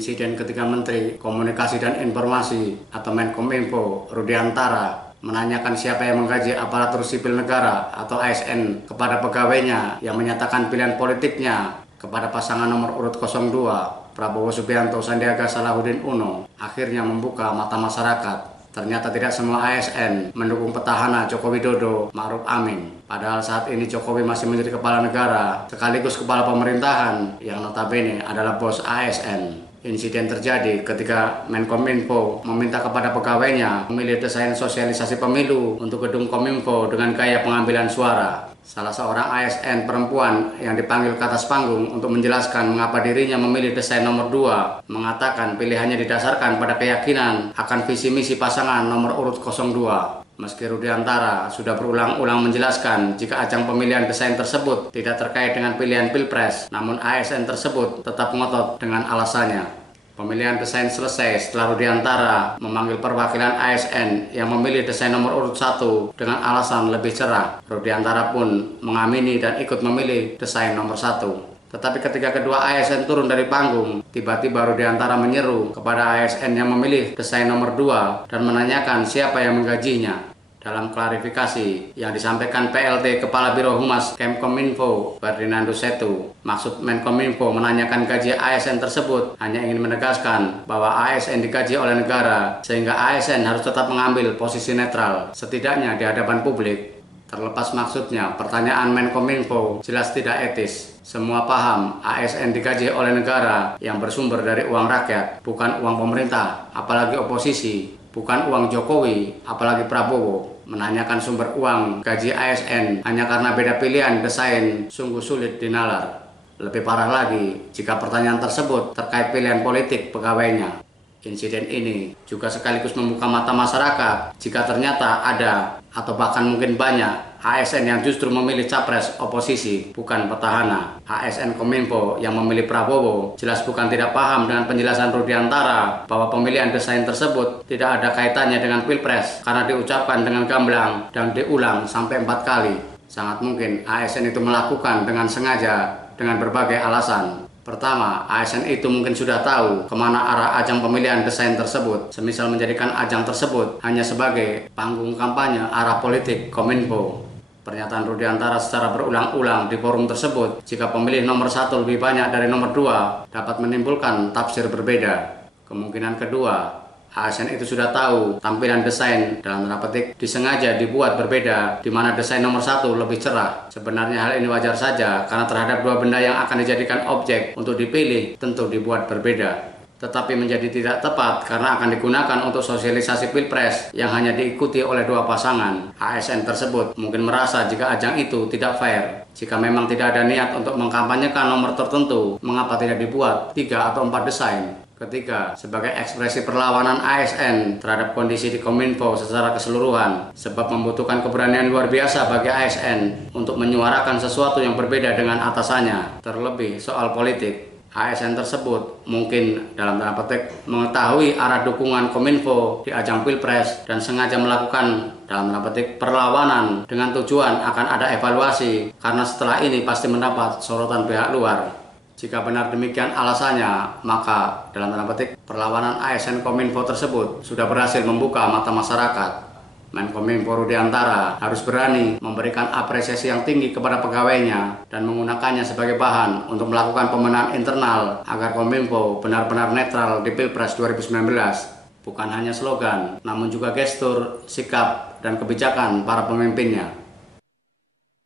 insiden ketika Menteri Komunikasi dan Informasi atau Menkominfo Rudiantara menanyakan siapa yang menggaji aparatur sipil negara atau ASN kepada pegawainya yang menyatakan pilihan politiknya kepada pasangan nomor urut 02 Prabowo Subianto Sandiaga Salahuddin Uno akhirnya membuka mata masyarakat. Ternyata tidak semua ASN mendukung petahana Joko Widodo Ma'ruf Amin. Padahal saat ini Jokowi masih menjadi kepala negara sekaligus kepala pemerintahan yang notabene adalah bos ASN. Insiden terjadi ketika Menkominfo meminta kepada pegawainya memilih desain sosialisasi pemilu untuk gedung Kominfo dengan gaya pengambilan suara. Salah seorang ASN perempuan yang dipanggil ke atas panggung untuk menjelaskan mengapa dirinya memilih desain nomor 2, mengatakan pilihannya didasarkan pada keyakinan akan visi misi pasangan nomor urut 02. Meski Rudiantara sudah berulang-ulang menjelaskan jika ajang pemilihan desain tersebut tidak terkait dengan pilihan pilpres, namun ASN tersebut tetap ngotot dengan alasannya. Pemilihan desain selesai setelah Rudiantara memanggil perwakilan ASN yang memilih desain nomor urut 1 dengan alasan lebih cerah. Rudiantara pun mengamini dan ikut memilih desain nomor 1. Tetapi ketika kedua ASN turun dari panggung, tiba-tiba Rudiantara menyeru kepada ASN yang memilih desain nomor 2 dan menanyakan siapa yang menggajinya. Dalam klarifikasi yang disampaikan PLT Kepala Biro Humas Kemkominfo Ferdinando Setu, maksud Menkominfo menanyakan gaji ASN tersebut hanya ingin menegaskan bahwa ASN digaji oleh negara sehingga ASN harus tetap mengambil posisi netral setidaknya di hadapan publik. Terlepas maksudnya, pertanyaan Menkominfo jelas tidak etis. Semua paham ASN digaji oleh negara yang bersumber dari uang rakyat, bukan uang pemerintah, apalagi oposisi. Bukan uang Jokowi, apalagi Prabowo. Menanyakan sumber uang gaji ASN hanya karena beda pilihan desain sungguh sulit dinalar. Lebih parah lagi jika pertanyaan tersebut terkait pilihan politik pegawainya. Insiden ini juga sekaligus membuka mata masyarakat jika ternyata ada atau bahkan mungkin banyak ASN yang justru memilih capres oposisi, bukan petahana. ASN Kominfo yang memilih Prabowo jelas bukan tidak paham dengan penjelasan Rudiantara bahwa pemilihan desain tersebut tidak ada kaitannya dengan pilpres karena diucapkan dengan gamblang dan diulang sampai 4 kali. Sangat mungkin ASN itu melakukan dengan sengaja dengan berbagai alasan. Pertama, ASN itu mungkin sudah tahu kemana arah ajang pemilihan desain tersebut, semisal menjadikan ajang tersebut hanya sebagai panggung kampanye arah politik Kominfo. Pernyataan Rudiantara secara berulang-ulang di forum tersebut, jika pemilih nomor 1 lebih banyak dari nomor 2, dapat menimbulkan tafsir berbeda. Kemungkinan kedua, ASN itu sudah tahu tampilan desain dalam tanda petik disengaja dibuat berbeda, di mana desain nomor 1 lebih cerah. Sebenarnya hal ini wajar saja karena terhadap dua benda yang akan dijadikan objek untuk dipilih tentu dibuat berbeda. Tetapi menjadi tidak tepat karena akan digunakan untuk sosialisasi pilpres yang hanya diikuti oleh dua pasangan. ASN tersebut mungkin merasa jika ajang itu tidak fair. Jika memang tidak ada niat untuk mengkampanyekan nomor tertentu, mengapa tidak dibuat 3 atau 4 desain? Ketiga, sebagai ekspresi perlawanan ASN terhadap kondisi di Kominfo secara keseluruhan, sebab membutuhkan keberanian luar biasa bagi ASN untuk menyuarakan sesuatu yang berbeda dengan atasannya, terlebih soal politik. ASN tersebut mungkin dalam tanda petik mengetahui arah dukungan Kominfo di ajang pilpres dan sengaja melakukan dalam tanda petik perlawanan dengan tujuan akan ada evaluasi karena setelah ini pasti mendapat sorotan pihak luar. Jika benar demikian alasannya, maka dalam tanda petik perlawanan ASN Kominfo tersebut sudah berhasil membuka mata masyarakat. Menkominfo Rudiantara harus berani memberikan apresiasi yang tinggi kepada pegawainya dan menggunakannya sebagai bahan untuk melakukan pemenahan internal agar Kominfo benar-benar netral di Pilpres 2019. Bukan hanya slogan, namun juga gestur, sikap, dan kebijakan para pemimpinnya.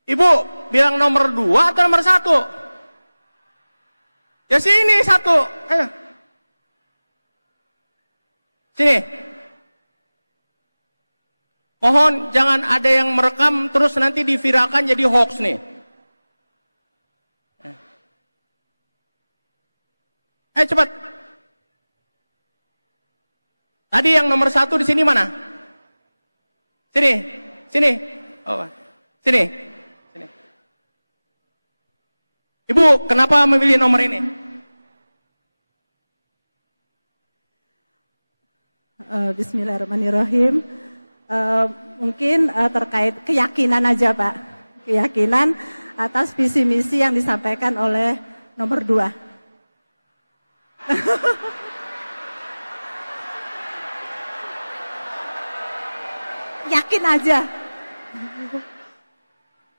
Ibu bilang nomor 2 atau nomor 1? Ya sini 1. Ayo. Sini. Mohon jangan ada yang merekam terus nanti diviralkan jadi hoax nih. Ayo cepat. Tadi yang nomor 1 di sini mana? Sini, sini. Oh, sini, sini. Ibu, kenapa memilih nomor ini? Bismillahirrahmanirrahim. Mungkin terkait keyakinan aja Pak, keyakinan atas visi misi yang disampaikan oleh nomor 2. yakin aja.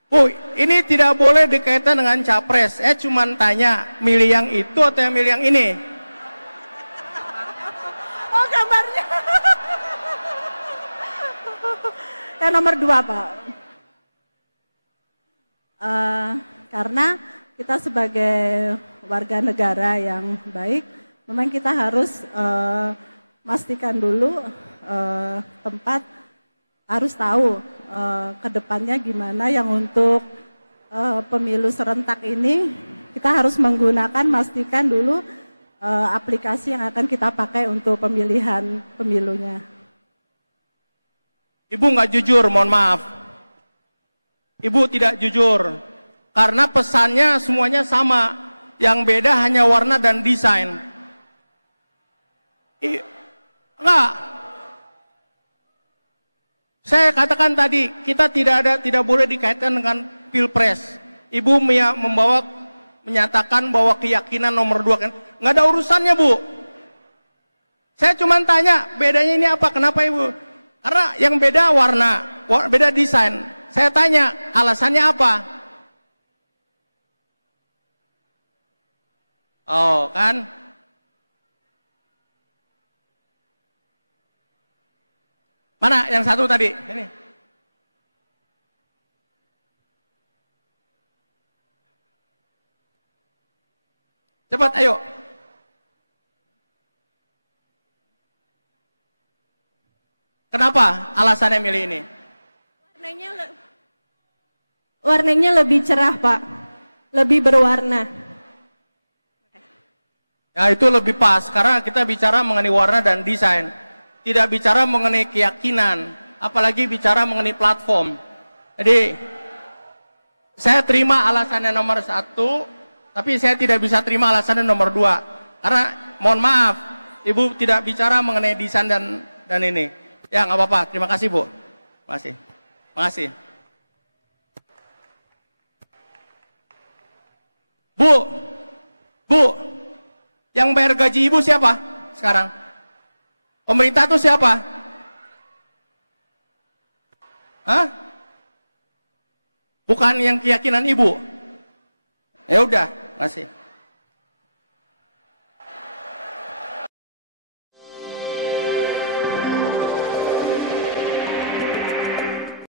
Bu, ini tidak boleh dikaitkan dengan capres. Saya cuma tanya, milih yang itu atau yang milih yang ini? Oh, gambarnya. Yang nomor 2, Pak. Karena kita sebagai warga negara yang baik, memang kita harus pastikan dulu tempat, harus tahu ke depannya gimana yang untuk pemilu serentak ini kita harus menggunakan, pastikan dulu aplikasi yang akan kita pakai untuk pemilihan pemilunya. Ibu nggak jujur, mohon maaf. Ibu tidak jujur, karena pesannya semuanya sama. Yang beda hanya warna dan desain. Enggak. Saya katakan tadi, kita tidak boleh dikaitkan dengan pilpres. Ibu menyatakan bahwa keyakinan nomor 2 kan, nggak ada urusannya, Bu. Saya cuma tanya, bedanya ini apa? Kenapa, Ibu? Karena yang beda warna, beda desain. Saya tanya, alasannya apa? Oh, kan? Mana yang satu tadi? Ini. Cepat, ayo. Kenapa alasannya milih ini? Warnanya lebih cerah, Pak. Lebih berwarna. Ya, itu lebih pas karena kita bicara mengenai warna dan desain. Tidak bicara mengenai keyakinan, apalagi bicara mengenai platform. Jadi saya terima alasannya nomor 1, tapi saya tidak bisa terima alasannya nomor 2. Karena mohon maaf, Ibu tidak bicara mengenai desain dan ini. Ya, nggak apa-apa. Terima kasih, Bu. Terima kasih. Terima kasih. Bu, yang bayar gaji Ibu siapa sekarang? Pemerintah itu siapa? Hah? Bukan yang keyakinan Ibu. Ya udah, terima kasih.